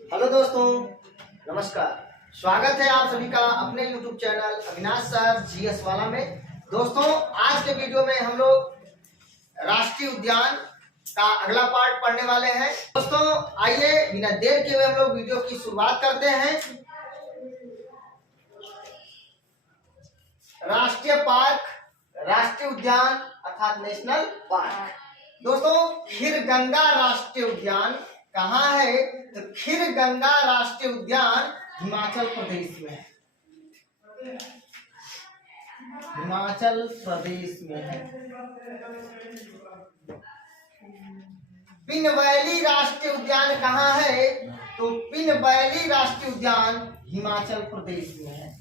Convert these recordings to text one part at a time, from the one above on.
Hello दोस्तों, नमस्कार। स्वागत है आप सभी का अपने YouTube channel Avinash sir GS वाला में। दोस्तों, आज के वीडियो में हम लोग राष्ट्रीय उद्यान का अगला पार्ट पढ़ने वाले हैं। दोस्तों, आइए बिना देर किए हुए हम लोग वीडियो की शुरुआत करते हैं। राष्ट्रीय पार्क, राष्ट्रीय उद्यान अर्थात नेशनल पार्क। दोस्तों, खीरगंगा राष्ट्रीय उद्यान कहाँ है? तो खीरगंगा राष्ट्रीय उद्यान हिमाचल प्रदेश में है। हिमाचल प्रदेश में है। पिन वैली राष्ट्रीय उद्यान कहाँ है? तो पिन वैली राष्ट्रीय उद्यान हिमाचल प्रदेश में है।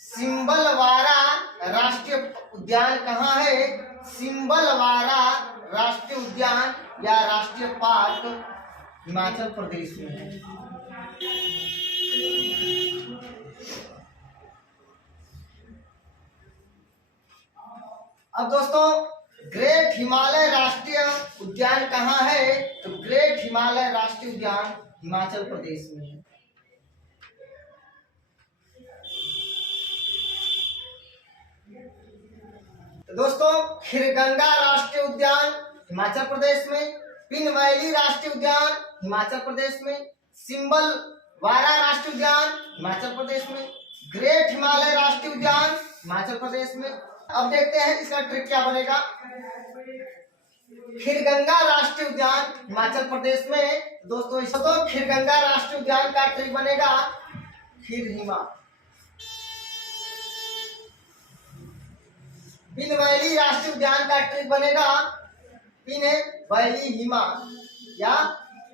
सिंबलवारा राष्ट्रीय उद्यान कहाँ है? सिंबलवारा राष्ट्रीय उद्यान या राष्ट्रीय पार्क हिमाचल प्रदेश में है। अब दोस्तों, ग्रेट हिमालय राष्ट्रीय उद्यान कहाँ है? तो ग्रेट हिमालय राष्ट्रीय उद्यान हिमाचल प्रदेश में है। दोस्तों, खीरगंगा राष्ट्रीय उद्यान हिमाचल प्रदेश में, पिन वैली राष्ट्रीय उद्यान हिमाचल प्रदेश में, सिंबलवारा राष्ट्रीय उद्यान हिमाचल प्रदेश में, ग्रेट हिमालय राष्ट्रीय उद्यान हिमाचल प्रदेश में। अब देखते हैं इसका ट्रिक क्या बनेगा। खीरगंगा राष्ट्रीय उद्यान हिमाचल प्रदेश में। दोस्तों, खीरगंगा राष्ट्रीय उद्यान का ट्रिक बनेगा खीरहिमा। पिन वैली राष्ट्रीय उद्यान का ट्रिक बनेगा पिन वैली हिमा या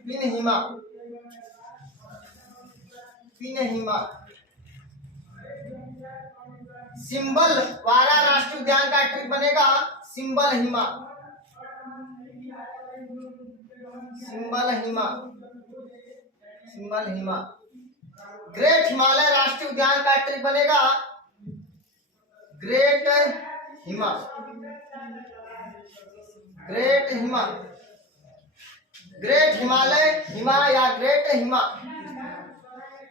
पिन हिमा। पिन हिमा। सिंबलवारा राष्ट्रीय उद्यान का ट्रिक बनेगा सिंबल हिमा। सिंबल हिमा। सिंबल हिमा। ग्रेट हिमालय राष्ट्रीय उद्यान का ट्रिक बनेगा ग्रेट हिमा। ग्रेट हिमा। ग्रेट हिमालय हिमा या ग्रेट हिमा।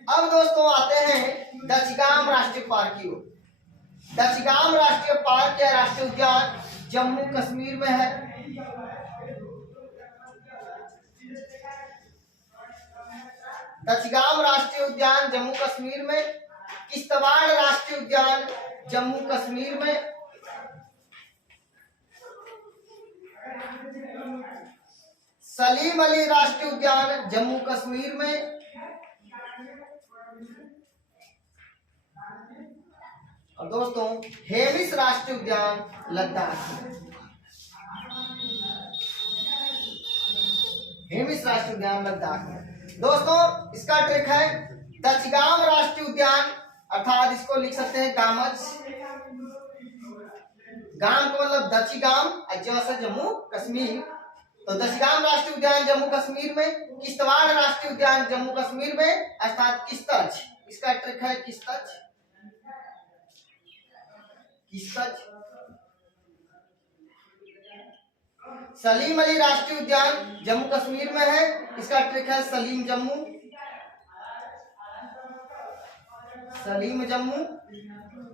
अब दोस्तों आते हैं दचगाम राष्ट्रीय पार्क की ओर। दचगाम राष्ट्रीय पार्क या राष्ट्रीय उद्यान जम्मू कश्मीर में है। दचगाम राष्ट्रीय उद्यान जम्मू कश्मीर में। किश्तवाड़ राष्ट्रीय उद्यान जम्मू कश्मीर में। सलीम अली राष्ट्रीय उद्यान जम्मू कश्मीर में। और दोस्तों, हेमिस राष्ट्रीय उद्यान लद्दाख में। हेमिस राष्ट्रीय उद्यान लद्दाख में। दोस्तों, इसका ट्रिक है दचगाम राष्ट्रीय उद्यान अर्थात इसको लिख सकते हैं गामच। गाम का मतलब दचीगाम, जैसे जम्मू कश्मीर। तो दचगाम राष्ट्रीय उद्यान जम्मू कश्मीर में। किश्तवाड़ राष्ट्रीय उद्यान जम्मू कश्मीर में अर्थात किस्तज। इसका ट्रिक है किस्तज। किस्तज। सलीम अली राष्ट्रीय उद्यान जम्मू कश्मीर में है। इसका ट्रिक है सलीम जम्मू। सलीम जम्मू।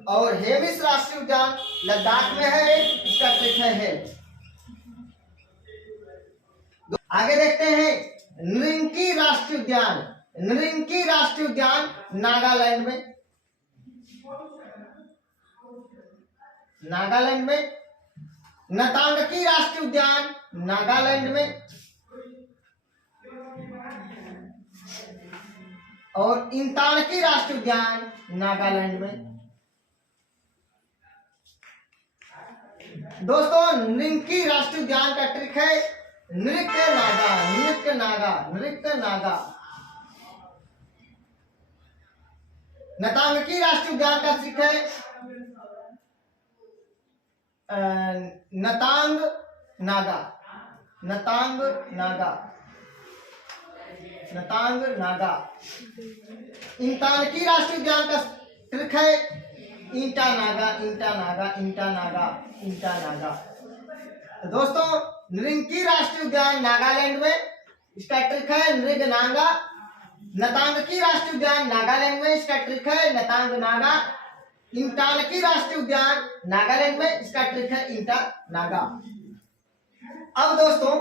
और हेमिस राष्ट्रीय उद्यान लद्दाख में है। इसका ट्रिक है हेल। आगे देखते हैं नरिंकी राष्ट्रीय उद्यान। नरिंकी राष्ट्रीय उद्यान नागालैंड में। नागालैंड में। नतांगकी राष्ट्रीय उद्यान नागालैंड में। और इंतानकी राष्ट्रीय उद्यान नागालैंड में। दोस्तों, नरिंकी राष्ट्रीय उद्यान का ट्रिक है नृत्य नागा। नृत्य नागा। नृत्य नागा। नतांगकी राष्ट्रीय उद्यान का ट्रिक है नतांग नागा। नतांग नागा। नतांग नागा। इंतानकी राष्ट्रीय उद्यान का ट्रिक है ईंटा नागा, ईंटा नागा, ईंटा नागा, ईंटा नागा। तो दोस्तों नृंगी राष्ट्रीय उद्यान नागालैंड में, इसका ट्रिक है नृगनागा। नतांगकी राष्ट्रीय उद्यान नागालैंड में, इसका ट्रिक है नतांग नागा। इंटानकी राष्ट्रीय उद्यान नागालैंड में, इसका ट्रिक है इंटा नागा। अब दोस्तों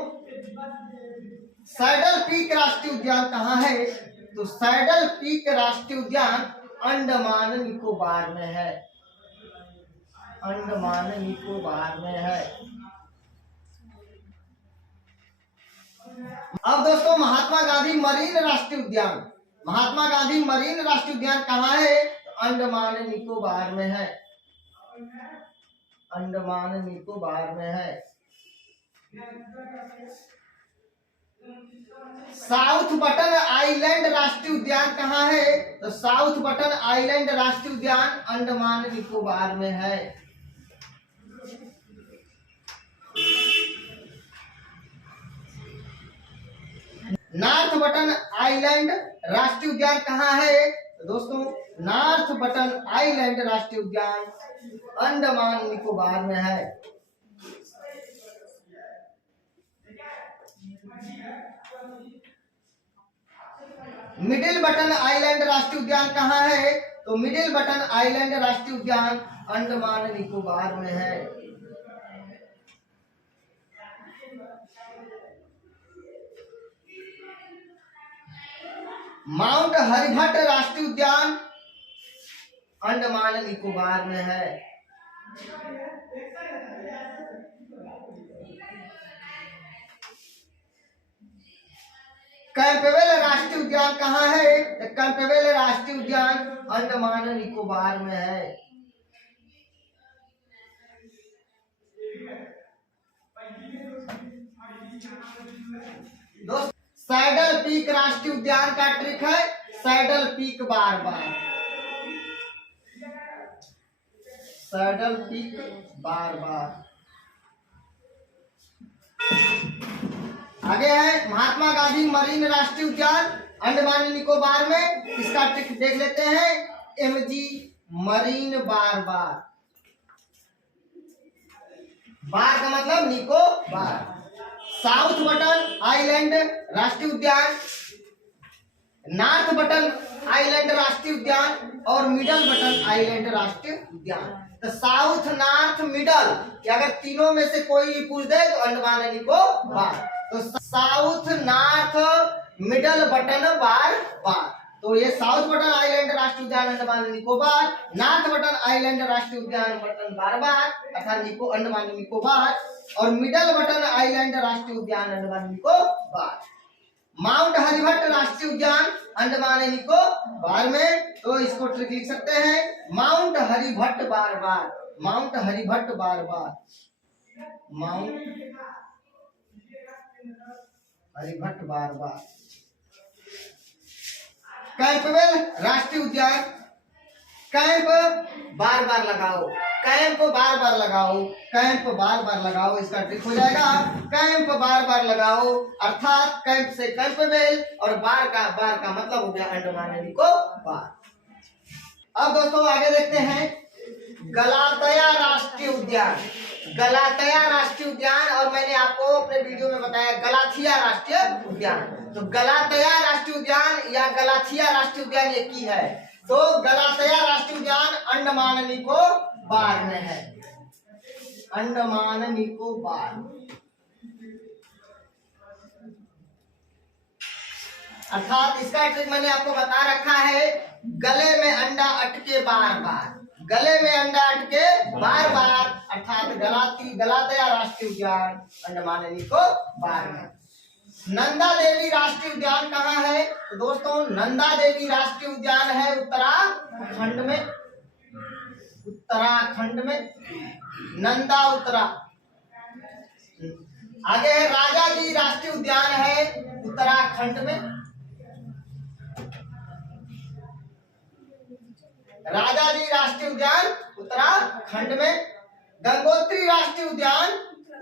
सैडल पीक राष्ट्रीय उद्यान कहाँ है? तो सैडल पीक राष्ट्रीय उद्यान अंडमान निकोबार में है, अंडमान निकोबार में है। अब दोस्तों महात्मा गांधी मरीन राष्ट्रीय उद्यान, महात्मा गांधी मरीन राष्ट्रीय उद्यान कहाँ है? तो अंडमान निकोबार में है, अंडमान निकोबार में है। साउथ बटन आइलैंड राष्ट्रीय उद्यान कहाँ है? तो साउथ बटन आइलैंड राष्ट्रीय उद्यान अंडमान निकोबार में है। नॉर्थ बटन आइलैंड राष्ट्रीय उद्यान कहाँ है? तो दोस्तों नॉर्थ बटन आइलैंड राष्ट्रीय उद्यान अंडमान निकोबार में है। मिडिल बटन आइलैंड राष्ट्रीय उद्यान कहाँ है? तो मिडिल बटन आइलैंड राष्ट्रीय उद्यान अंडमान निकोबार में है। माउंट हरिभट्ट राष्ट्रीय उद्यान अंडमान निकोबार में है। कैंपबेल राष्ट्रीय उद्यान कहाँ है? तो कैंपबेल राष्ट्रीय उद्यान अंडमान निकोबार में है। दोस्त सैडल पीक राष्ट्रीय उद्यान का ट्रिक है सैडल पीक बार बार, सैडल पीक बार बार। आगे है महात्मा गांधी मरीन राष्ट्रीय उद्यान अंडमान निकोबार में, इसका ट्रिक देख लेते हैं। एमजी मरीन बार बार, बार का मतलब निकोबार। साउथ बटन आइलैंड राष्ट्रीय उद्यान, नॉर्थ बटन आइलैंड राष्ट्रीय उद्यान और मिडल बटन आइलैंड राष्ट्रीय उद्यान। तो साउथ नॉर्थ मिडल, अगर तीनों में से कोई पूछ दे तो अंडमान निकोबार। तो साउथ नॉर्थ मिडल बटन बार बार, तो ये साउथ बटन आइलैंड राष्ट्रीय उद्यान Andaman Nicobar, north button island राष्ट्रीय उद्यान बटन बार बार अर्थात अंडमान निकोबार, और मिडल बटन आइलैंड राष्ट्रीय उद्यान अंडमान निकोबार। माउंट हरिभट्ट राष्ट्रीय उद्यान अंडमान निकोबार में, तो इसको ट्रिक लिख सकते हैं माउंट हरिभट्ट बार बार, माउंट हरिभट्ट बार बार, माउंट हरिभट्ट बार बार। कैंपबेल राष्ट्रीय उद्यान, कैंप बार बार लगाओ, कैंप बार बार लगाओ, कैंप बार बार लगाओ, इसका ट्रिक हो जाएगा कैंप बार बार लगाओ, अर्थात कैंप से कैंपबेल और बार का मतलब हो गया अंडमान निकोबार। अब दोस्तों आगे देखते हैं गलातिया राष्ट्रीय उद्यान, गलातिया राष्ट्रीय उद्यान, और मैंने आपको अपने वीडियो में बताया गलाथिया राष्ट्रीय उद्यान। तो गलातिया राष्ट्रीय उद्यान या गलाथिया राष्ट्रीय उद्यान एक ही है। तो गलातिया राष्ट्रीय उद्यान अंडमान निकोबार में है, अंडमान निकोबार। अर्थात इसका ट्रिक मैंने आपको बता रखा है, गले में अंडा अटके बार बार, गले में अंडा अटके बार बार, अर्थात गलातिया राष्ट्रीय उद्यान अंडमान निकोबार में। नंदा देवी राष्ट्रीय उद्यान कहाँ है? तो दोस्तों नंदा देवी राष्ट्रीय उद्यान है उत्तराखंड में, उत्तराखंड में, नंदा उत्तरा। आगे है राजाजी राष्ट्रीय उद्यान है उत्तराखंड में, राजाजी राष्ट्रीय उद्यान उत्तराखंड में। गंगोत्री राष्ट्रीय उद्यान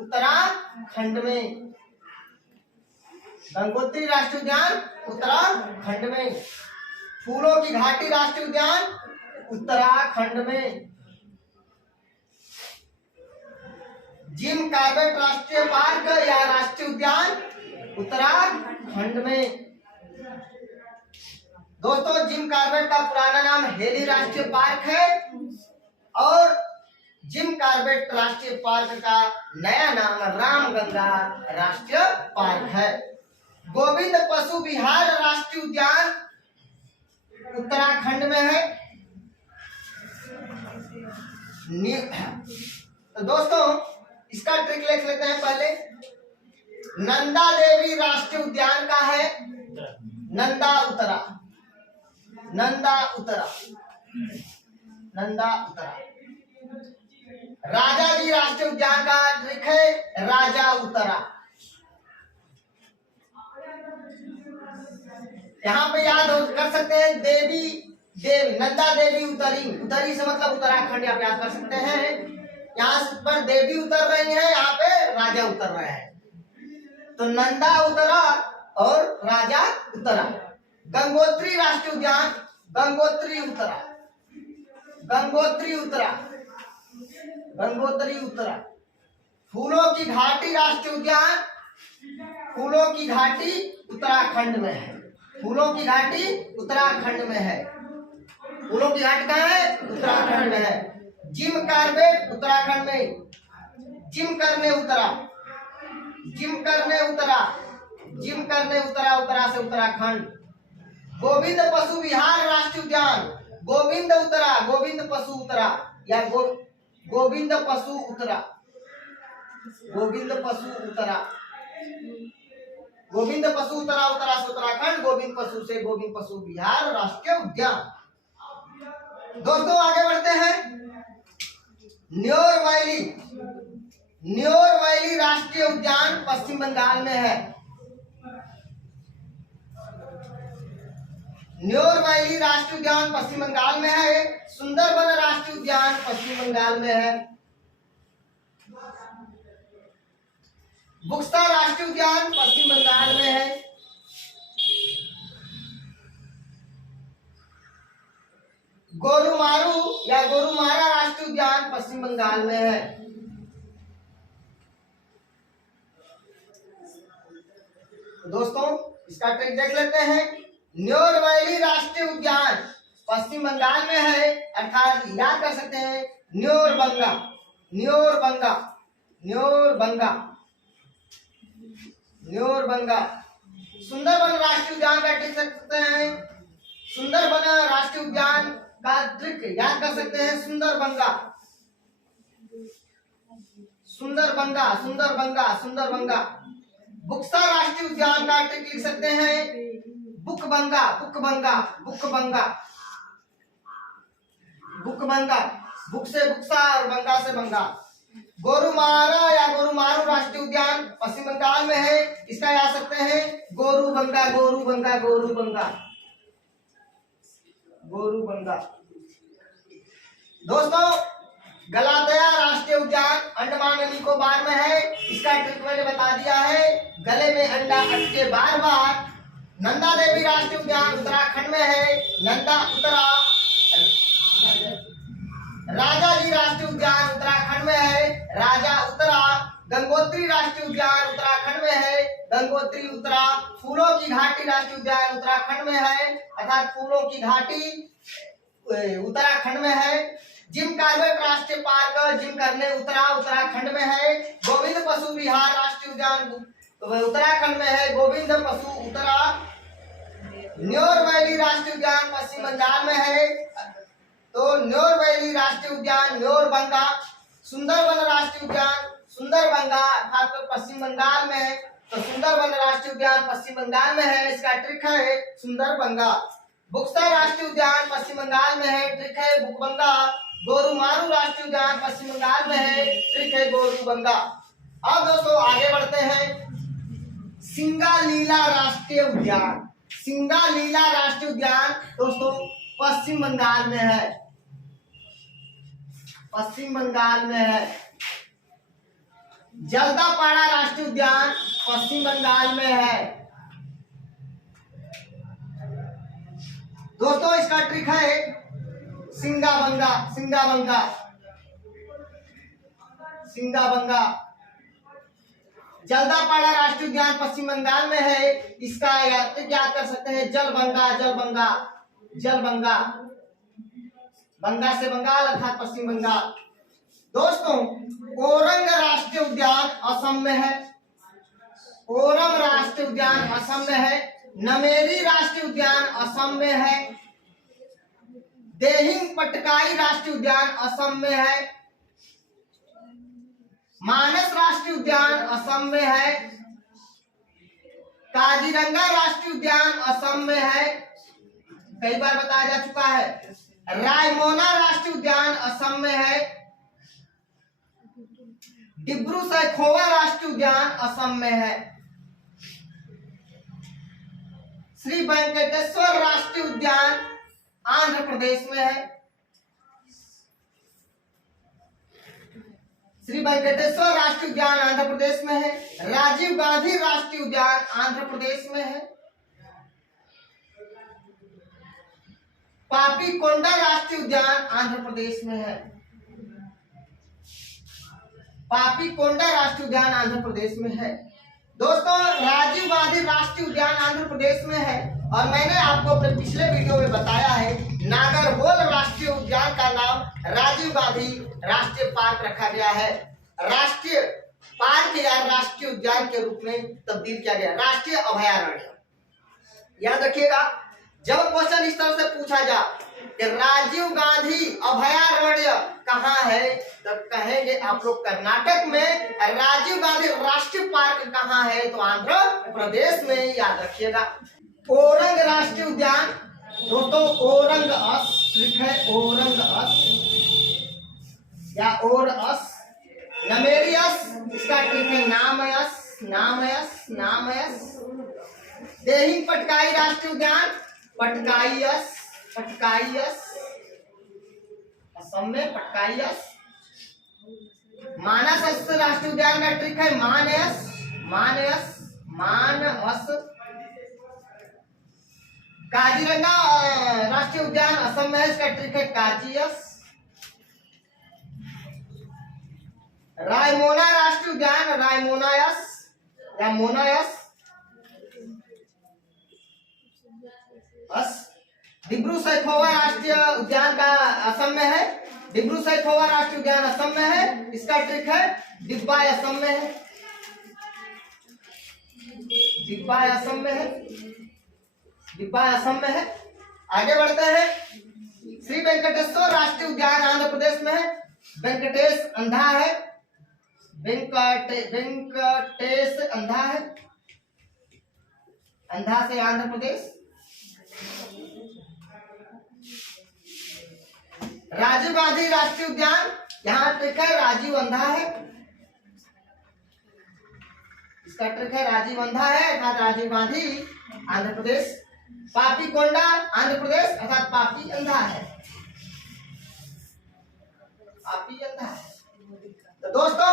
उत्तराखंड में, गंगोत्री राष्ट्रीय उद्यान उत्तराखंड में। फूलों की घाटी राष्ट्रीय उद्यान उत्तराखंड में, जिम कॉर्बेट राष्ट्रीय पार्क या राष्ट्रीय उद्यान उत्तराखंड में। दोस्तों जिम कॉर्बेट का पुराना नाम हेली राष्ट्रीय पार्क है और जिम कॉर्बेट राष्ट्रीय पार्क का नया नाम रामगंगा राष्ट्रीय पार्क है। गोविंद पशु विहार राष्ट्रीय उद्यान उत्तराखंड में है। तो दोस्तों इसका ट्रिक लिख लेते हैं पहले। नंदा देवी राष्ट्रीय उद्यान का है नंदा उत्तरा, नंदा उत्तरा, नंदा उत्तरा। राजा जी राष्ट्रीय उद्यान का ट्रिक है राजा उत्तरा। यहाँ पे याद कर सकते हैं देवी देवी नंदा देवी उतरी, उतरी से मतलब उत्तराखंड आप याद कर सकते हैं। यहाँ पर देवी उतर रही है, यहाँ पे राजा उतर रहे हैं, तो नंदा उतरा और राजा उतरा। गंगोत्री राष्ट्रीय उद्यान गंगोत्री उत्तरा, गंगोत्री उत्तरा, गंगोत्री उत्तरा। फूलों की घाटी राष्ट्रीय उद्यान फूलों की घाटी उत्तराखंड में है। फूलों की घाटी उत्तराखंड में है। फूलों की घाटी कहाँ है? उत्तराखंड में है। जिम कॉर्बेट उत्तराखंड में। जिम करने उतरा, जिम करने उतरा, जिम करने उतरा, उत्तरा से उत्तराखंड। गोविंद पशु विहार राष्ट्रीय उद्यान गोविंद उतरा, गोविंद पशु उतरा या गोविंद पशु उतरा, गोविंद पशु उतरा, गोविंद पशु उतरा, उत्तरा से उत्तराखंड। गोविंद पशु से गोविंद पशु विहार राष्ट्रीय उद्यान। दोस्तों आगे बढ़ते हैं। न्योर वैली, न्योर वैली राष्ट्रीय उद्यान पश्चिम बंगाल में है। न्योर वैली राष्ट्रीय उद्यान पश्चिम बंगाल में है। सुंदरबन राष्ट्रीय उद्यान पश्चिम बंगाल में है। बुक्सा राष्ट्रीय उद्यान पश्चिम बंगाल में है। गोरुमारू या गोरुमारा राष्ट्रीय उद्यान पश्चिम बंगाल में है। दोस्तों इसका ट्रिक देख लेते हैं। न्योर वैली राष्ट्रीय उद्यान पश्चिम बंगाल में है, अर्थात याद कर सकते हैं न्योर बंगा, न्योर बंगा, न्योर बंगा, न्योर बंगा। सुंदरबन राष्ट्रीय उद्यान का ट्रिक सकते हैं। सुंदरबन राष्ट्रीय उद्यान का ट्रिक याद कर सकते हैं सुंदरबंगा, सुंदरबंगा, सुंदरबंगा, सुंदरबंगा। बुक्सा राष्ट्रीय उद्यान का ट्रिक लिख सकते हैं बुकबंगा, बुकबंगा, बुकबंगा, बुकबंगा। बुक से बुक्सा और बंगा से बंगा। गोरुमारा या गोरुमारू राष्ट्रीय उद्यान पश्चिम बंगाल में है। इसका याद सकते हैं गोरुबंगा, गोरुबंगा, गोरुबंगा, गोरुबंगा। दोस्तों गलातया राष्ट्रीय उद्यान अंडमान और निकोबार में है। इसका ट्रिक मैंने बता दिया है, गले में अंडा अटके बार बार। नंदा देवी राष्ट्रीय उद्यान उत्तराखंड में है। नंदा उत्तरा। राजा जी राष्ट्रीय उद्यान उत्तराखंड में है। राजा उत्तरा। गंगोत्री राष्ट्रीय उद्यान उत्तराखंड में है। गंगोत्री उत्तरा। फूलों की घाटी राष्ट्रीय उद्यान उत्तराखंड में है, अर्थात फूलों की घाटी उत्तराखंड में है। जिम कॉर्बेट राष्ट्रीय पार्क जिम करने उतरा उत्तराखंड में है। गोविंद पशु विहार राष्ट्रीय उद्यान उत्तराखंड में है। गोविंद पशु उत्तरा। न्योर वैली राष्ट्रीय उद्यान पश्चिम बंगाल में है, तो न्योर वैली राष्ट्रीय उद्यान न्योर बंगा। सुंदरबन राष्ट्रीय उद्यान सुंदरबंगा अर्थात पश्चिम बंगाल में है, तो सुंदरबन राष्ट्रीय उद्यान पश्चिम बंगाल में है। इसका ट्रिक है सुंदरबंगा। बुक्सा राष्ट्रीय उद्यान पश्चिम बंगाल में है, ट्रिक है बुकबंगा। गोरुमारू राष्ट्रीय उद्यान पश्चिम बंगाल में है, ट्रिक है गोरुबंगा। अब दोस्तों आगे बढ़ते हैं। सिंगालीला राष्ट्रीय उद्यान, सिंगालीला राष्ट्रीय उद्यान दोस्तों पश्चिम बंगाल में है, पश्चिम बंगाल में है। जल्दापाड़ा राष्ट्रीय उद्यान पश्चिम बंगाल में है। दोस्तों इसका ट्रिक है सिंगाबंगा, सिंगाबंगा, सिंगाबंगा। जल्दापाड़ा राष्ट्रीय उद्यान पश्चिम बंगाल में है, इसका क्या कर सकते हैं, जलबंगा, जलबंगा, जलबंगा, बंगा से बंगाल अर्थात पश्चिम बंगाल। दोस्तों, ओरंग राष्ट्रीय उद्यान असम में है, ओरंग राष्ट्रीय उद्यान असम में है। नमेरी राष्ट्रीय उद्यान असम में है। देहिंग पटकाई राष्ट्रीय उद्यान असम में है। मानस राष्ट्रीय उद्यान असम में है। काजीरंगा राष्ट्रीय उद्यान असम में है, कई बार बताया जा चुका है। रायमोना राष्ट्रीय उद्यान असम में है। डिब्रू सैखोवा राष्ट्रीय उद्यान असम में है। श्री वेंकटेश्वर राष्ट्रीय उद्यान आंध्र प्रदेश में है। श्री वेंकटेश्वर राष्ट्रीय उद्यान आंध्र प्रदेश में है। राजीव गांधी राष्ट्रीय उद्यान आंध्र प्रदेश में है। पापीकोंडा राष्ट्रीय उद्यान आंध्र प्रदेश में है। पापीकोंडा राष्ट्रीय उद्यान आंध्र प्रदेश में है। दोस्तों, राजीव गांधी राष्ट्रीय उद्यान आंध्र प्रदेश में है। और मैंने आपको अपने पिछले वीडियो में बताया है, नागरहोल राष्ट्रीय उद्यान का नाम राजीव गांधी राष्ट्रीय पार्क रखा गया है। राष्ट्रीय पार्क या राष्ट्रीय उद्यान के रूप में तब्दील किया गया, राष्ट्रीय अभयारण्य। याद रखिएगा, जब क्वेश्चन इस तरह से पूछा जा कि राजीव गांधी अभयारण्य कहाँ है, तो कहेंगे आप लोग कर्नाटक में। राजीव गांधी राष्ट्रीय पार्क कहाँ है, तो आंध्र प्रदेश में। याद रखिएगा। ओरंग राष्ट्रीय उद्यान, दोस्तों ओरंग अस ट्रिक है, ओरंग अस या ओर अस। नमेरियस, इसका ट्रिक है नामयस, नामयस, नामयस। देहिंग पटकाई राष्ट्रीय उद्यान, पटकाईयस, पटकाईयस, असम में पटकाईयस। मानस राष्ट्रीय उद्यान का ट्रिक है मानयस, मानयस, मानस। काजीरंगा राष्ट्रीय उद्यान असम में, इसका ट्रिक है काजियस। रायमोना राष्ट्रीय उद्यान रायमोनायस या मोनायस, अस। डिब्रू सैखोवा राष्ट्रीय उद्यान का असम में है। डिब्रू सैखोवा राष्ट्रीय उद्यान असम में है, इसका ट्रिक है डिब्बा, असम में है, डिब्बा असम में है, डिब्बा असम में है। आगे बढ़ते हैं। श्री वेंकटेश्वर राष्ट्रीय उद्यान आंध्र प्रदेश में है। वेंकटेश अंधा है, वेंकटेश अंधा है, अंधा से आंध्र प्रदेश। राजीव गांधी राष्ट्रीय उद्यान, यहाँ ट्रिक है राजीव अंधा है, इसका ट्रिक है राजीव अंधा है अर्थात राजीव गांधी आंध्र प्रदेश। पापीकोंडा आंध्र प्रदेश अर्थात पापी अंधा है, पापी अंधा है। तो दोस्तों,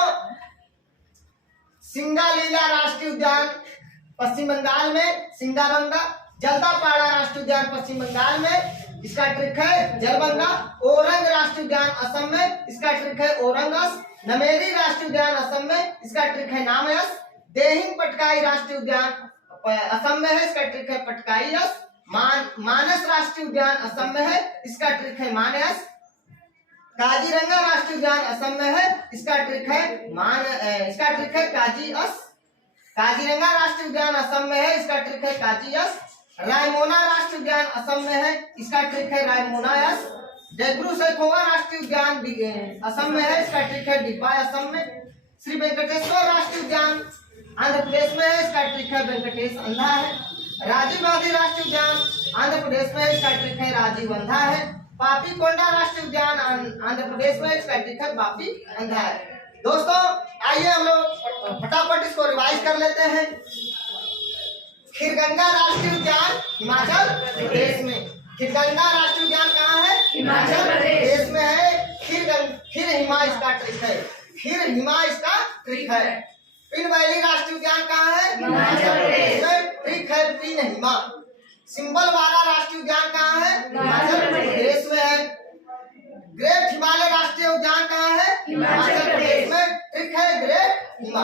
सिंगालीला राष्ट्रीय उद्यान पश्चिम बंगाल में, सिंगाबंगा। जल्दापाड़ा राष्ट्रीय उद्यान पश्चिम बंगाल में, इसका ट्रिक है जलबंगा। ओरंग राष्ट्रीय उद्यान असम में, इसका ट्रिक है ओरंगस। नमेरी राष्ट्रीय उद्यान असम में, इसका ट्रिक है नामयस। देहिंग पटकाई राष्ट्रीय उद्यान असम में है, इसका ट्रिक है पटकाईयस। मानस राष्ट्रीय उद्यान असम में है, इसका ट्रिक है मानयस। काजीरंगा राष्ट्रीय उद्यान असम में है, इसका ट्रिक है इसका ट्रिक है काजीअस। काजीरंगा राष्ट्रीय उद्यान असम में है, इसका ट्रिक है काजीअस। रायमोना राष्ट्रीय उद्यान असम में है, इसका ट्रिक है रायमोनायस। डिब्रू सैखोवा राष्ट्रीय उद्यान असम में है, इसका ट्रिक है डिब्बा, असम में। श्री वेंकटेश्वर राष्ट्रीय उद्यान आंध्र प्रदेश में है, इसका ट्रिक है वेंकटेश अंधा है। राजीव गांधी राष्ट्रीय उद्यान आंध्र प्रदेश में, इसका ट्रिक है राजीव अंधा है। पापीकोंडा राष्ट्रीय उद्यान आंध्र प्रदेश में, इसका ट्रिक है पापी अंधा है। दोस्तों, आइए हम लोग फटाफट इसको रिवाइज कर लेते हैं। खीरगंगा राष्ट्रीय उद्यान हिमाचल प्रदेश में। खीरगंगा राष्ट्रीय उद्यान कहाँ है? हिमाचल प्रदेश में है। खीर हिमा इसका ट्रिक है, खीर हिमा इसका ट्रिक है। पिन वैली राष्ट्रीय उद्यान कहाँ है? हिमाचल प्रदेश में, ट्रिक है पिन हिमा। सिंबल वाला राष्ट्रीय उद्यान कहाँ है? हिमाचल प्रदेश में है। ग्रेट हिमालय राष्ट्रीय उद्यान कहाँ है? हिमाचल प्रदेश में। ट्रिक है ग्रेट हिमा।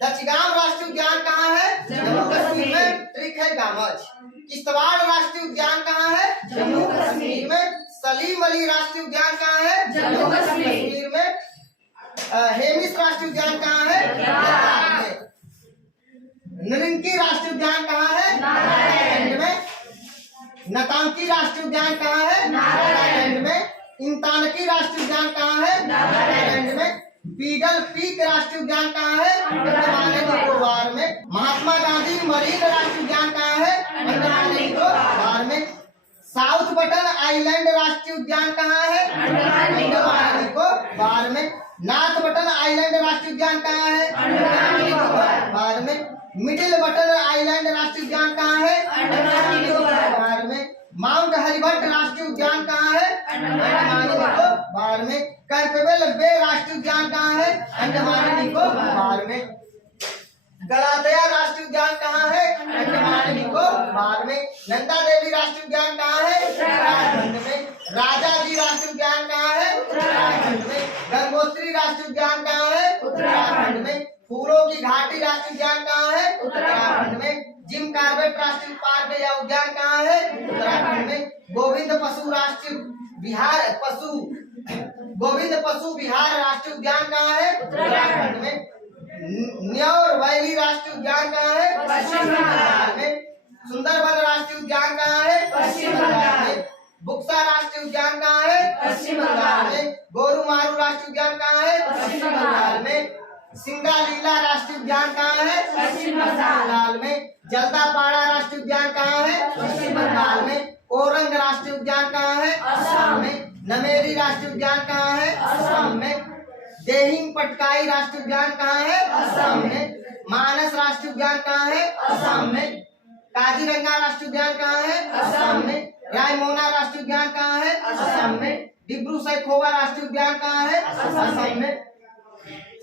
दक्षिणाम राष्ट्रीय उद्यान कहाँ है? जम्मू कश्मीर में, ट्रिक है गामच। किश्तवाड़ राष्ट्रीय उद्यान कहाँ है? जम्मू कश्मीर में। सलीम अली राष्ट्रीय उद्यान कहाँ है? जम्मू कश्मीर में। हेमिस राष्ट्रीय उद्यान कहाँ है? लद्दाख में। नरिंकी राष्ट्रीय उद्यान कहाँ है? नागालैंड में। नतांकी राष्ट्रीय उद्यान कहाँ है? नागालैंड में। इंतानकी राष्ट्रीय उद्यान कहाँ है? नागालैंड में। बीडल पीक राष्ट्रीय उद्यान कहाँ है? अंडमान एंड निकोबार में। महात्मा गांधी मरीन राष्ट्रीय उद्यान कहाँ है? अंडमान एंड निकोबार में। साउथ बटन आइलैंड राष्ट्रीय उद्यान कहाँ है? अंडमान एंड निकोबार में। नॉर्थ बटन आइलैंड राष्ट्रीय उद्यान कहाँ है? अंडमान एंड निकोबार में। मिडिल बटन आइलैंड राष्ट्रीय उद्यान कहाँ है? अंडमान एंड निकोबार में। माउंट हरिबट राष्ट्रीय उद्यान कहाँ है? अंडमान एंड निकोबार में। कैंपबेल बे राष्ट्रीय उद्यान कहाँ है? अंडमान एंड निकोबार में। गलाथिया राष्ट्रीय उद्यान कहाँ है? अंडमान एंड निकोबार में। नंदा देवी राष्ट्रीय उद्यान कहाँ है? उत्तराखंड में। राजा जी राष्ट्रीय उद्यान कहाँ है? उत्तराखंड में। गंगोत्री राष्ट्रीय उद्यान कहाँ है? उत्तराखंड में। फूलों की घाटी राष्ट्रीय उद्यान कहाँ है? उत्तराखंड में। जिम कार्बेट राष्ट्रीय पार्क या उद्यान कहाँ है? उत्तराखंड में। गोविंद पशु विहार राष्ट्रीय उद्यान कहाँ है? उत्तराखंड में। न्यौर वैली राष्ट्रीय उद्यान कहाँ है? पश्चिम बंगाल में। सुंदरबन राष्ट्रीय उद्यान कहाँ है? पश्चिम बंगाल में। बुक्सा राष्ट्रीय उद्यान कहाँ है? पश्चिम बंगाल में। गोरुमारू राष्ट्रीय उद्यान कहाँ है? पश्चिम बंगाल में। सिंगालीला राष्ट्रीय उद्यान कहाँ है? पश्चिम बंगाल में। जल्दापाड़ा राष्ट्रीय उद्यान कहाँ है? पश्चिम बंगाल में। ओरंग राष्ट्रीय उद्यान कहाँ है? असम में। नमेरी राष्ट्रीय उद्यान कहाँ है? असम में। देहिंग पटकाई राष्ट्रीय उद्यान कहाँ है? असम में। मानस राष्ट्रीय उद्यान कहाँ है? असम में। काजीरंगा राष्ट्रीय उद्यान कहाँ है? असम में। रायमोना राष्ट्रीय उद्यान कहाँ है? असम में। डिब्रू सैखोवा राष्ट्रीय उद्यान कहाँ है? असम में।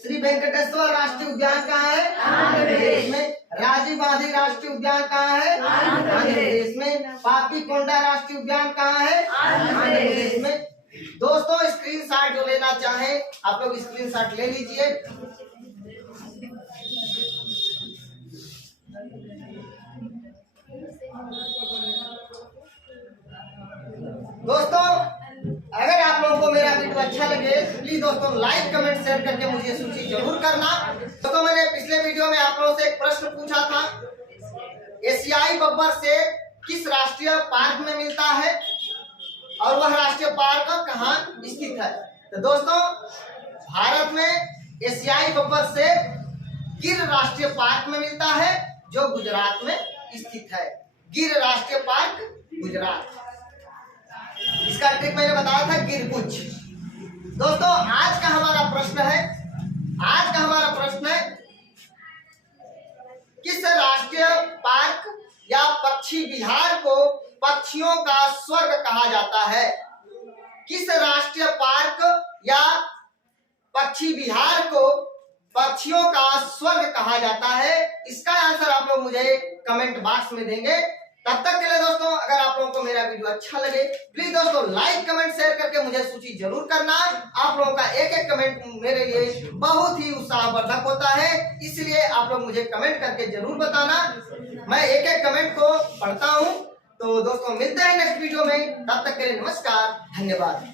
श्री वेंकटेश्वर राष्ट्रीय उद्यान कहाँ है? आंध्र प्रदेश में। राजीव गांधी राष्ट्रीय उद्यान कहाँ है? आंध्र प्रदेश में। पापीकोंडा राष्ट्रीय उद्यान कहाँ है? आंध्र प्रदेश में। दोस्तों स्क्रीनशॉट जो लेना चाहें आप लोग स्क्रीनशॉट ले लीजिए। दोस्तों अगर आप लोगों को मेरा वीडियो अच्छा लगे प्लीज दोस्तों लाइक कमेंट शेयर करके मुझे सूची जरूर करना। दोस्तों मैंने पिछले वीडियो में आप लोगों से एक प्रश्न पूछा था, एशियाई बब्बर से किस राष्ट्रीय पार्क में मिलता है और वह राष्ट्रीय पार्क कहाँ स्थित है? तो दोस्तों भारत में एशियाई बब्बर से गिर राष्ट्रीय पार्क में मिलता है जो गुजरात में स्थित है। गिर राष्ट्रीय पार्क गुजरात। इसका ट्रिक मैंने बताया था गिरकुच। दोस्तों आज का हमारा प्रश्न है किस राष्ट्रीय पार्क या पक्षी विहार को पक्षियों का स्वर्ग कहा जाता है? किस राष्ट्रीय पार्क या पक्षी विहार को पक्षियों का स्वर्ग कहा जाता है? इसका आंसर आप लोग मुझे कमेंट बॉक्स में देंगे। तब तक के लिए दोस्तों अगर आप लोगों को मेरा वीडियो अच्छा लगे प्लीज दोस्तों लाइक कमेंट शेयर करके मुझे सूची जरूर करना। आप लोगों का एक एक कमेंट मेरे लिए बहुत ही उत्साहवर्धक होता है, इसलिए आप लोग मुझे कमेंट करके जरूर बताना। मैं एक एक कमेंट को पढ़ता हूँ। तो दोस्तों मिलते हैं नेक्स्ट वीडियो में, तब तक के लिए नमस्कार, धन्यवाद।